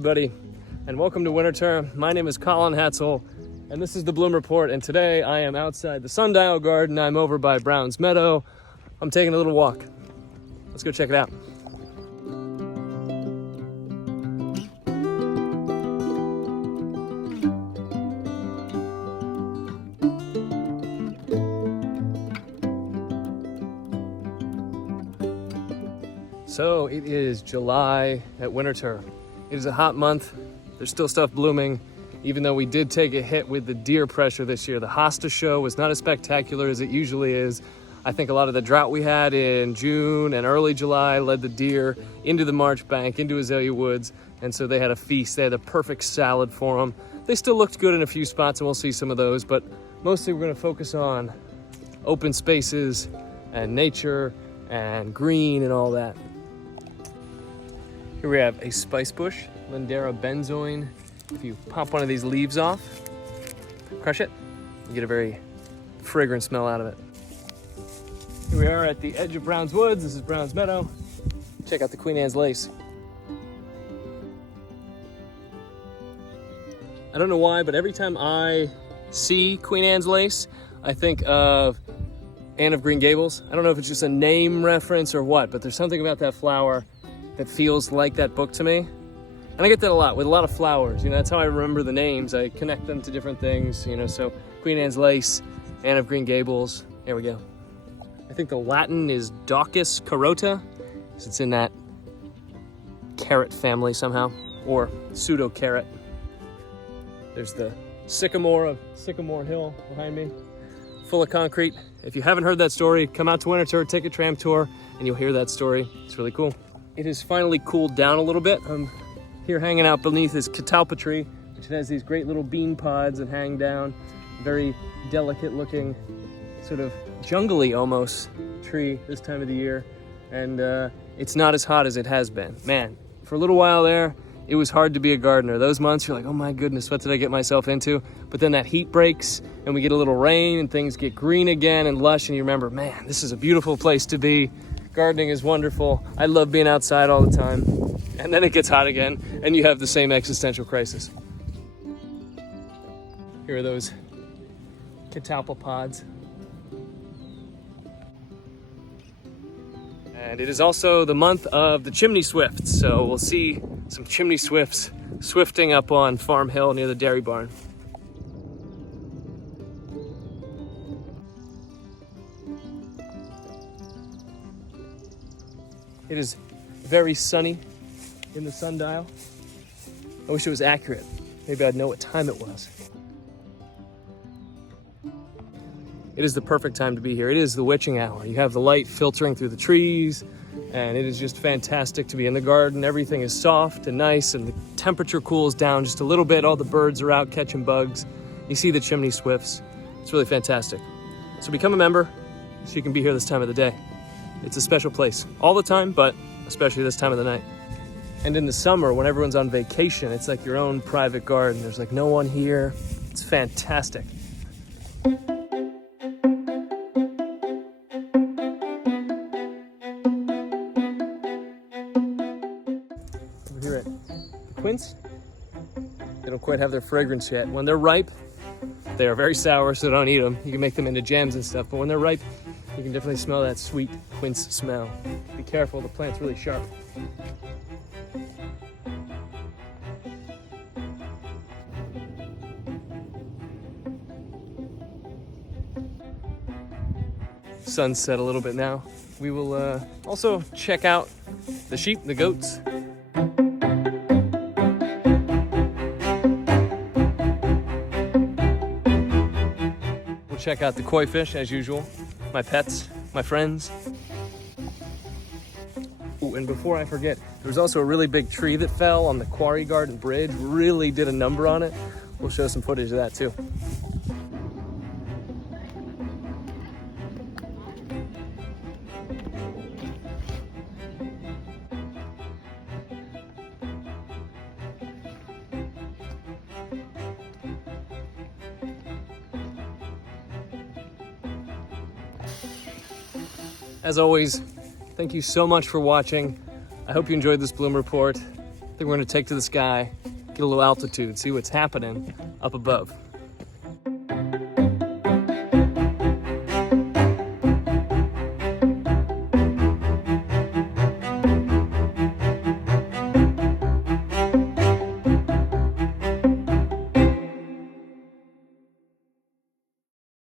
everybody, and welcome to Winterthur. My name is Collin Hadsell, and this is the Bloom Report, and today I am outside the Sundial Garden. I'm over by Brown's Meadow. I'm taking a little walk. Let's go check it out. So it is July at Winterthur. It is a hot month. There's still stuff blooming, even though we did take a hit with the deer pressure this year. The hosta show was not as spectacular as it usually is. I think a lot of the drought we had in June and early July led the deer into the March Bank, into Azalea Woods, and so they had a feast. They had the perfect salad for them. They still looked good in a few spots, and we'll see some of those, but mostly we're gonna focus on open spaces and nature and green and all that. Here we have a spice bush, Lindera benzoin. If you pop one of these leaves off, crush it, you get a very fragrant smell out of it. Here we are at the edge of Brown's Woods. This is Brown's Meadow. Check out the Queen Anne's lace. I don't know why, but every time I see Queen Anne's lace, I think of Anne of Green Gables. I don't know if it's just a name reference or what, but there's something about that flower that feels like that book to me. And I get that a lot with a lot of flowers. You know, that's how I remember the names. I connect them to different things, you know, so Queen Anne's lace, Anne of Green Gables. There we go. I think the Latin is Daucus carota, because it's in that carrot family somehow, or pseudo-carrot. There's the sycamore of Sycamore Hill behind me, full of concrete. If you haven't heard that story, come out to Winterthur, take a tram tour, and you'll hear that story. It's really cool. It has finally cooled down a little bit. I'm here hanging out beneath this Catalpa Tre, which has these great little bean pods that hang down. Very delicate looking, sort of jungly almost tree this time of the year. And it's not as hot as it has been. Man, for a little while there, it was hard to be a gardener. Those months you're like, oh my goodness, what did I get myself into? But then that heat breaks and we get a little rain and things get green again and lush, and you remember, man, this is a beautiful place to be. Gardening is wonderful. I love being outside all the time. And then it gets hot again and you have the same existential crisis. Here are those catalpa pods. And it is also the month of the Chimney Swift, so we'll see some Chimney Swifts swifting up on Farm Hill near the dairy barn. It is very sunny in the sundial. I wish it was accurate. Maybe I'd know what time it was. It is the perfect time to be here. It is the witching hour. You have the light filtering through the trees, and it is just fantastic to be in the garden. Everything is soft and nice, and the temperature cools down just a little bit. All the birds are out catching bugs. You see the chimney swifts. It's really fantastic. So become a member so you can be here this time of the day. It's a special place all the time, but especially this time of the night. And in the summer, when everyone's on vacation, it's like your own private garden. There's like no one here. It's fantastic. Over here at the Quints, they don't quite have their fragrance yet. When they're ripe, they are very sour, so don't eat them. You can make them into jams and stuff, but when they're ripe, you can definitely smell that sweet quince smell. Be careful, the plant's really sharp. Sun's set a little bit now. We will also check out the sheep, the goats. We'll check out the koi fish as usual. My pets, my friends. Ooh, and before I forget, there was also a really big tree that fell on the Quarry Garden Bridge. Really did a number on it. We'll show some footage of that too. As always, thank you so much for watching. I hope you enjoyed this Bloom Report. think we're gonna take to the sky, get a little altitude, see what's happening up above.